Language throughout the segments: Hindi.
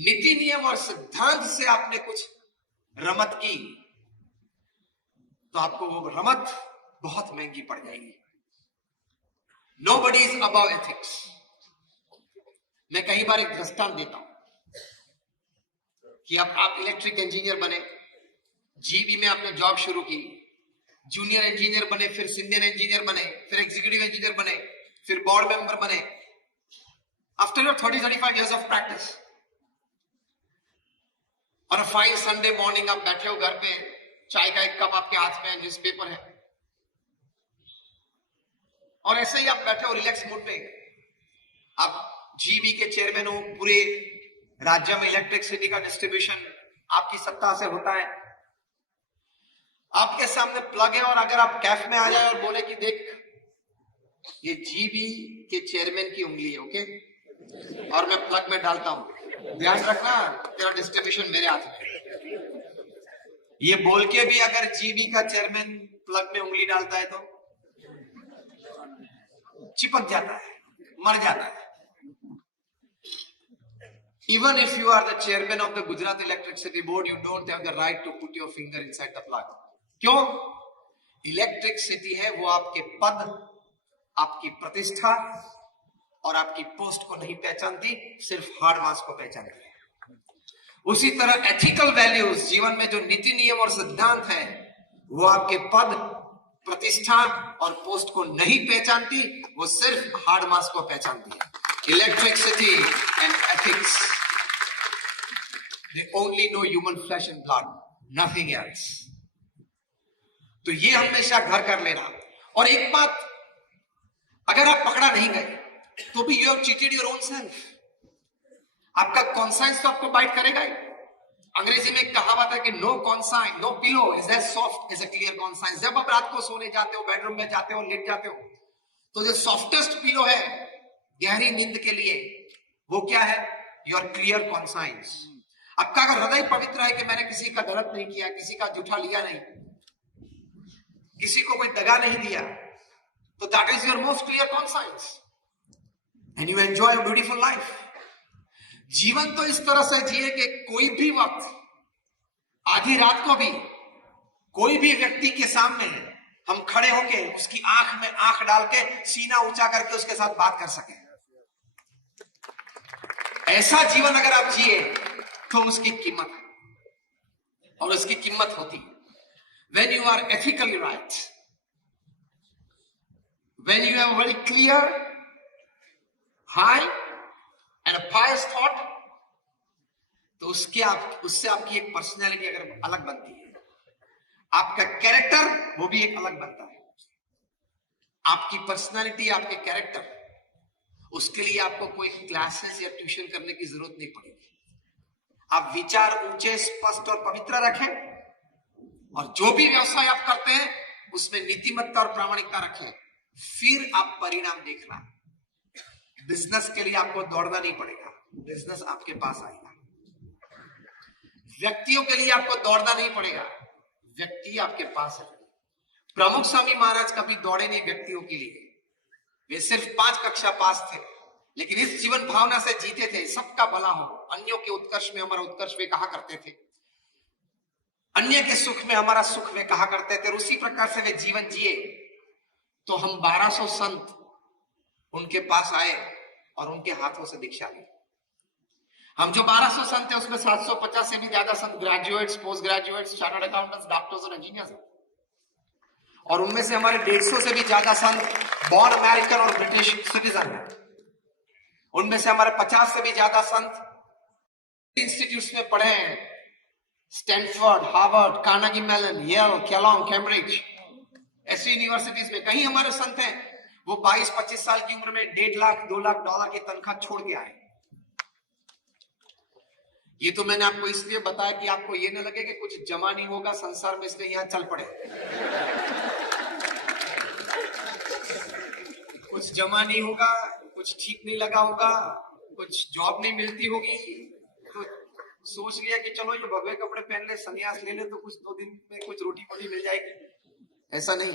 नीति नियम और सिद्धांत से आपने कुछ रमत की तो आपको वो रमत बहुत महंगी पड़ जाएगी। Nobody is above ethics। मैं कई बार एक दृष्टांत देता हूं कि आप इलेक्ट्रिक इंजीनियर बने, जीबी में आपने जॉब शुरू की, जूनियर इंजीनियर बने, फिर सीनियर इंजीनियर बने, फिर एग्जीक्यूटिव इंजीनियर बने, फिर बोर्ड मेंबर बने। After your 30-35 years of practice, और फाइन संडे मॉर्निंग आप बैठे हो घर पे, चाय का एक कप आपके हाथ में, न्यूज़पेपर है, और ऐसे ही आप बैठे हो रिलैक्स मूड पे। आप जीबी के चेयरमैन हो, पूरे राज्य में इलेक्ट्रिसिटी का डिस्ट्रीब्यूशन आपकी सत्ता से होता है। आपके सामने प्लग है, और अगर आप कैफ में आ जाए और बोले कि देख ये जीबी के चेयरमैन की उंगली है, ओके, और मैं प्लग में डालता हूं, ध्यान रखना तेरा डिस्ट्रीब्यूशन मेरे हाथ में। ये बोल के भी अगर जीबी का चेयरमैन प्लग में उंगली डालता है तो चिपक जाता है, मर जाता है। Even if you are the chairman of the Gujarat Electricity Board, you don't have the right to put your finger inside the plug। क्यों? इलेक्ट्रिसिटी है वो आपके पद, आपकी प्रतिष्ठा और आपकी पोस्ट को नहीं पहचानती, सिर्फ हार्ड मास को पहचानती है। उसी तरह एथिकल वैल्यूज, जीवन में जो नीति नियम और सिद्धांत है, वो आपके पद, प्रतिष्ठा और पोस्ट को नहीं पहचानती, वो सिर्फ हार्ड मास को पहचानती है। Electricity and ethics, they only know human flesh and blood, nothing else। तो ये हमेशा घर कर लेना। और एक बात, अगर आप पकड़ा नहीं गए तो भी you have cheated your own self. आपका कॉन्साइंस तो आपको बाइट करेगा ही। अंग्रेजी में एक कहावत है कि no conscience no pillow is as soft as a clear conscience. जब आप रात को सोने जाते हो, बेडरूम में जाते हो, लेट जाते हो, तो जो सॉफ्टेस्ट पिलो है गहरी नींद के लिए, वो क्या है? Your clear conscience. आपका अगर हृदय पवित्र है कि मैंने किसी का गलत नहीं किया, किसी का जूठा लिया नहीं, किसी को कोई दगा नहीं दिया, तो that is your most clear conscience and you enjoy a beautiful life. जीवन तो इस तरह से जिए कि कोई भी वक्त, आधी रात को भी, कोई भी व्यक्ति के सामने हम खड़े होके उसकी आंख में आंख डाल के सीना ऊंचा करके उसके साथ बात कर सके। ऐसा जीवन अगर आप जिए तो उसकी कीमत है, और उसकी कीमत होती है when you are ethically right, when you have a very clear, high and a pious thought, तो उससे आपकी एक पर्सनैलिटी अगर अलग बनती है, आपका कैरेक्टर वो भी एक अलग बनता है। आपकी पर्सनैलिटी, आपके कैरेक्टर, उसके लिए आपको कोई क्लासेस या ट्यूशन करने की जरूरत नहीं पड़ेगी। आप विचार ऊंचे, स्पष्ट और पवित्र रखें, और जो भी व्यवसाय आप करते हैं उसमें नीतिमत्ता और प्रामाणिकता रखें, फिर आप परिणाम देखना। बिजनेस के लिए आपको दौड़ना नहीं पड़ेगा, बिजनेस आपके पास आएगा। व्यक्तियों के लिए आपको दौड़ना नहीं पड़ेगा, व्यक्ति आपके पास है। प्रमुख स्वामी महाराज कभी दौड़े नहीं व्यक्तियों के लिए, वे सिर्फ 5 कक्षा पास थे, लेकिन इस जीवन भावना से जीते थे, सबका भला हो, अन्यों के उत्कर्ष में हमारा उत्कर्ष वे कहा करते थे, अन्य के सुख में हमारा सुख वे कहा करते थे। उसी प्रकार से वे जीवन जिए। तो हम 1200 संत उनके पास आए और उनके हाथों से दीक्षा ली। हम जो 1200 संत है उसमें 750 से भी ज्यादा संत graduates, post graduates, chartered accountants, doctors और इंजीनियर्स हैं, और उनमें से हमारे 150 से भी ज्यादा संत बॉर्न अमेरिकन और ब्रिटिश सिटीजन हैं। उनमें से हमारे 50 से भी ज्यादा संत इंस्टीट्यूट्स में पढ़े हैं, Stanford, Harvard, Carnegie Mellon, Yale, Kellogg, Cambridge, ऐसी यूनिवर्सिटीज में। कहीं हमारे संत हैं वो 22-25 साल की उम्र में 1.5 लाख 2 लाख डॉलर की तनख्वाह छोड़ के आए। ये तो मैंने आपको इसलिए बताया कि आपको ये न लगे कि कुछ जमा नहीं होगा संसार में, इसलिए यहां चल पड़े। कुछ जमा नहीं होगा, कुछ ठीक नहीं लगा होगा, कुछ जॉब नहीं मिलती होगी, तो सोच लिया कि चलो ये भगवे कपड़े पहन ले, सन्यास ले ले, तो कुछ 2 दिन में कुछ रोटी वोटी मिल जाएगी। ऐसा नहीं।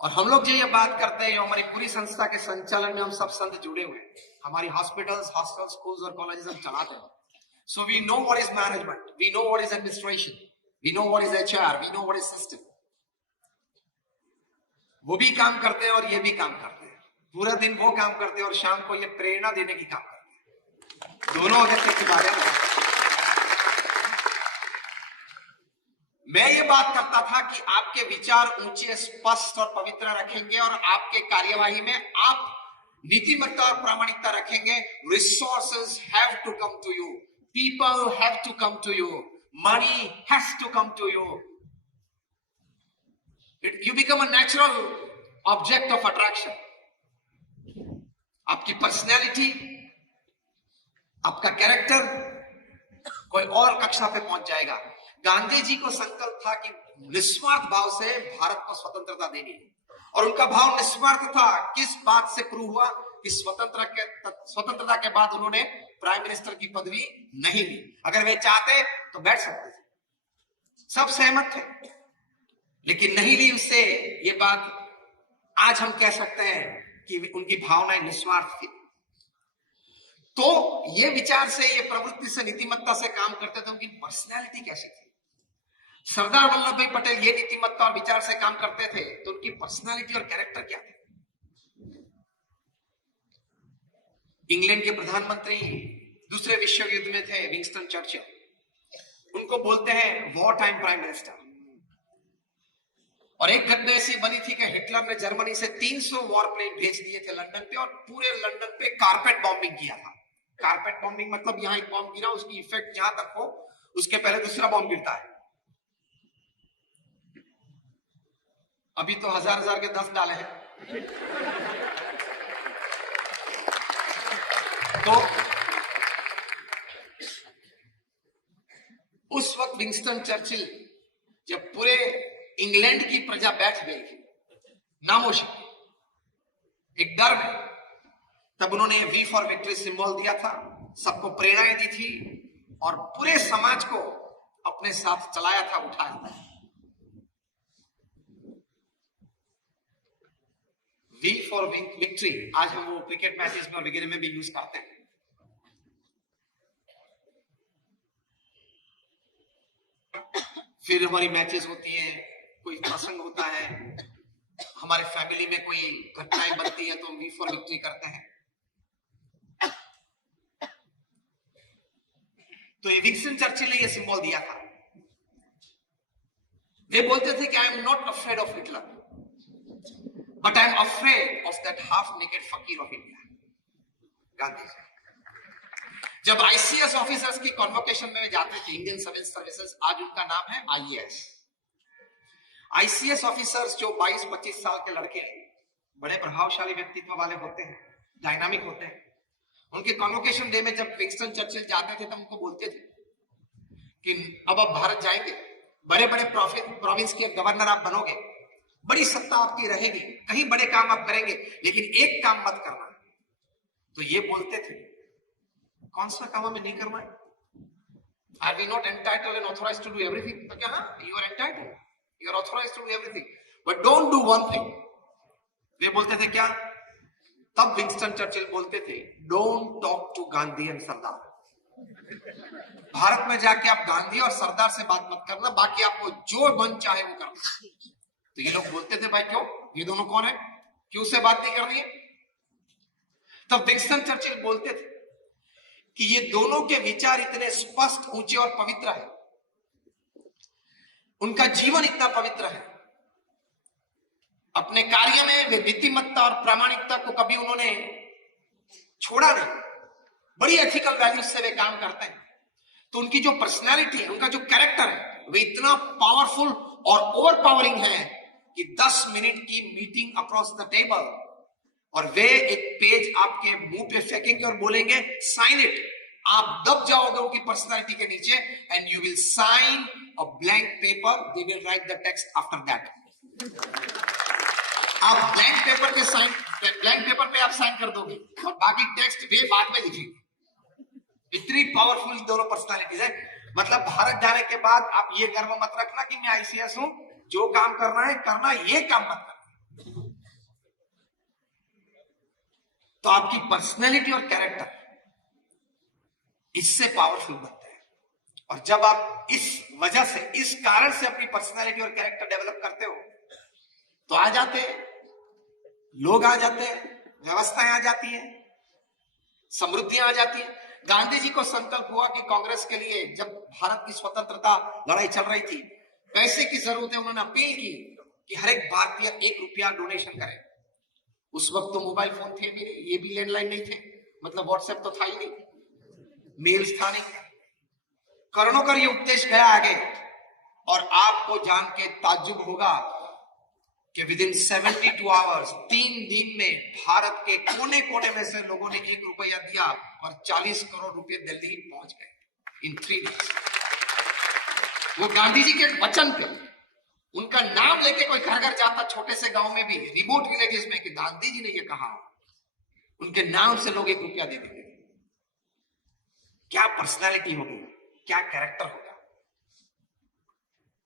और हम लोग जो ये बात करते हैं, हमारी पूरी संस्था के संचालन में हम सब संत जुड़े हुए हैं, हमारी हॉस्पिटल्स, हॉस्टल, स्कूल्स और कॉलेजेस हम चलाते हैं. So we know what is management, we know what is administration, we know what is HR, we know what is system. वो भी काम करते हैं और ये भी काम करते हैं. पूरा दिन वो काम करते हैं और शाम को ये प्रेरणा देने की काम करते हैं. दोनों अगत्य के बारे में मैं ये बात करता था कि आपके विचार ऊंचे, स्पष्ट और पवित्र रखेंगे और आपके कार्यवाही में आप नीतिमत्ता और प्रामाणिकता रखेंगे. Resources have to come to you, people have to come to you, money has to come to you. You become a natural object of attraction. आपकी पर्सनैलिटी, आपका कैरेक्टर कोई और कक्षा पे पहुंच जाएगा. गांधी जी को संकल्प था कि निस्वार्थ भाव से भारत को स्वतंत्रता देनी है, और उनका भाव निस्वार्थ था. किस बात से प्रूव हुआ कि स्वतंत्रता के बाद उन्होंने प्राइम मिनिस्टर की पदवी नहीं ली. अगर वे चाहते तो बैठ सकते थे, सब सहमत थे, लेकिन नहीं ली. उससे ये बात आज हम कह सकते हैं कि उनकी भावनाएं निस्वार्थ थी. तो ये विचार से, ये प्रवृत्ति से, नीतिमत्ता से काम करते थे. उनकी पर्सनैलिटी कैसी थी? सरदार वल्लभ भाई पटेल ये नीतिमत्ता और विचार से काम करते थे, तो उनकी पर्सनैलिटी और कैरेक्टर क्या थे? इंग्लैंड के प्रधानमंत्री दूसरे विश्व युद्ध में थे, विंस्टन चर्चिल. उनको बोलते हैं वॉर टाइम प्राइम मिनिस्टर. और एक घटना ऐसी बनी थी कि हिटलर ने जर्मनी से 300 वॉर प्लेन भेज दिए थे लंदन पे, और पूरे लंदन पे कारपेट बॉम्बिंग किया था. कारपेट बॉम्बिंग मतलब यहां एक बॉम्ब गिरा, उसकी इफेक्ट जहां तक हो उसके पहले दूसरा बॉम्ब गिरता है. अभी तो हजार के 10 डाले हैं. तो उस वक्त विंस्टन चर्चिल, जब पूरे इंग्लैंड की प्रजा बैठ गई थी नामोश, एक डर में, तब उन्होंने वी फॉर विक्ट्री सिंबल दिया था, सबको प्रेरणाएं दी थी और पूरे समाज को अपने साथ चलाया था, उठाया था. वी फॉर विक्ट्री आज हम वो क्रिकेट मैचेस में वगैरह में भी यूज करते हैं. फिर हमारी मैचेस होती हैं, कोई प्रसंग होता है, हमारे फैमिली में कोई घटनाएं बनती है, तो हम वी फॉर विक्ट्री करते हैं. तो ये विंस्टन चर्चिल ने ये सिंबल दिया था. वे बोलते थे कि I am not afraid of Hitler, but I am afraid of that half naked फकीर ऑफ इंडिया, गांधी जी. जब आईसीएस ऑफिसर्स की कॉन्वोकेशन में जाते थे, इंडियन सिविल सर्विसेज, आज उनका नाम है आईएएस. आईसीएस ऑफिसर्स जो 22-25 साल के लड़के हैं, बड़े प्रभावशाली व्यक्तित्व वाले होते हैं, डायनामिक होते हैं. उनके कॉन्वोकेशन डे में जब विंस्टन चर्चिल जाते थे, तब उनको बोलते थे कि अब आप भारत जाएंगे, बड़े बड़े प्रोविंस के गवर्नर आप बनोगे, बड़ी सत्ता आपकी रहेगी, कहीं बड़े काम आप करेंगे, लेकिन एक काम मत करना. तो ये बोलते थे, कौन सा काम हमें नहीं करना है? Are we not entitled and authorised to do everything? तो क्या, हाँ, you are entitled, you are authorised to do everything, but don't do one thing. वे बोलते थे क्या? तब विंस्टन चर्चिल बोलते थे, don't talk to Gandhi and Sardar. Bharat में जाके आप गांधी और सरदार से बात मत करना, बाकी आपको जो मन चाहे वो करना. तो ये लोग बोलते थे, भाई क्यों, ये दोनों कौन है, क्यों से बात नहीं करनी है? तब विंस्टन चर्चिल बोलते थे कि ये दोनों के विचार इतने स्पष्ट, ऊंचे और पवित्र है, उनका जीवन इतना पवित्र है, अपने कार्य में वे नीतिमत्ता और प्रामाणिकता को कभी उन्होंने छोड़ा नहीं, बड़ी एथिकल वैल्यूज से वे काम करते हैं. तो उनकी जो पर्सनालिटी है, उनका जो कैरेक्टर है, वे इतना पावरफुल और ओवरपावरिंग है कि 10 मिनट की मीटिंग अक्रॉस द टेबल, और वे एक पेज आपके मुंह पे फेंकेंगे और बोलेंगे साइन इट. आप दब जाओगे उनकी पर्सनालिटी के नीचे, and you will sign a blank paper, they will write the text after that. आप ब्लैंक पेपर पे आप साइन कर दोगे और बाकी टेक्स्ट वे बाद में लिखेंगे. इतनी पावरफुल दोनों पर्सनालिटीज है. मतलब भारत जाने के बाद आप ये गर्व मत रखना कि मैं आईसीएस हूं, जो काम करना है करना, ये काम मत करना. तो आपकी पर्सनैलिटी और कैरेक्टर इससे पावरफुल बनता है। और जब आप इस वजह से, इस कारण से अपनी पर्सनैलिटी और कैरेक्टर डेवलप करते हो, तो आ जाते हैं लोग, आ जाते हैं व्यवस्थाएं, आ जाती है समृद्धियां, आ जाती है। गांधी जी को संकल्प हुआ कि कांग्रेस के लिए, जब भारत की स्वतंत्रता लड़ाई चल रही थी, पैसे की जरूरत है, उन्होंने अपील की कि हर एक भारतीय 1 रुपया डोनेशन करे। उस वक्त तो मोबाइल फोन थे भी नहीं, ये भी लैंडलाइन नहीं थे, मतलब व्हाट्सएप तो था ही नहीं, मेल्स था नहीं। करोड़ों का ये उपदेश गया आगे, और आपको जान के ताज्जुब होगा कि विदिन 72 आवर्स, 3 दिन में भारत के कोने कोने में से लोगों ने 1 रुपया दिया और 40 करोड़ रुपए दिल्ली पहुंच गए इन 3 डेज। वो गांधी जी के वचन पे, उनका नाम लेके कोई घर घर जाता, छोटे से गांव में भी, रिमोट विलेजेस में, कि गांधी जी ने ये कहा, उनके नाम से लोग 1 रुपया दे देंगे। क्या पर्सनालिटी होगी, क्या कैरेक्टर होगा।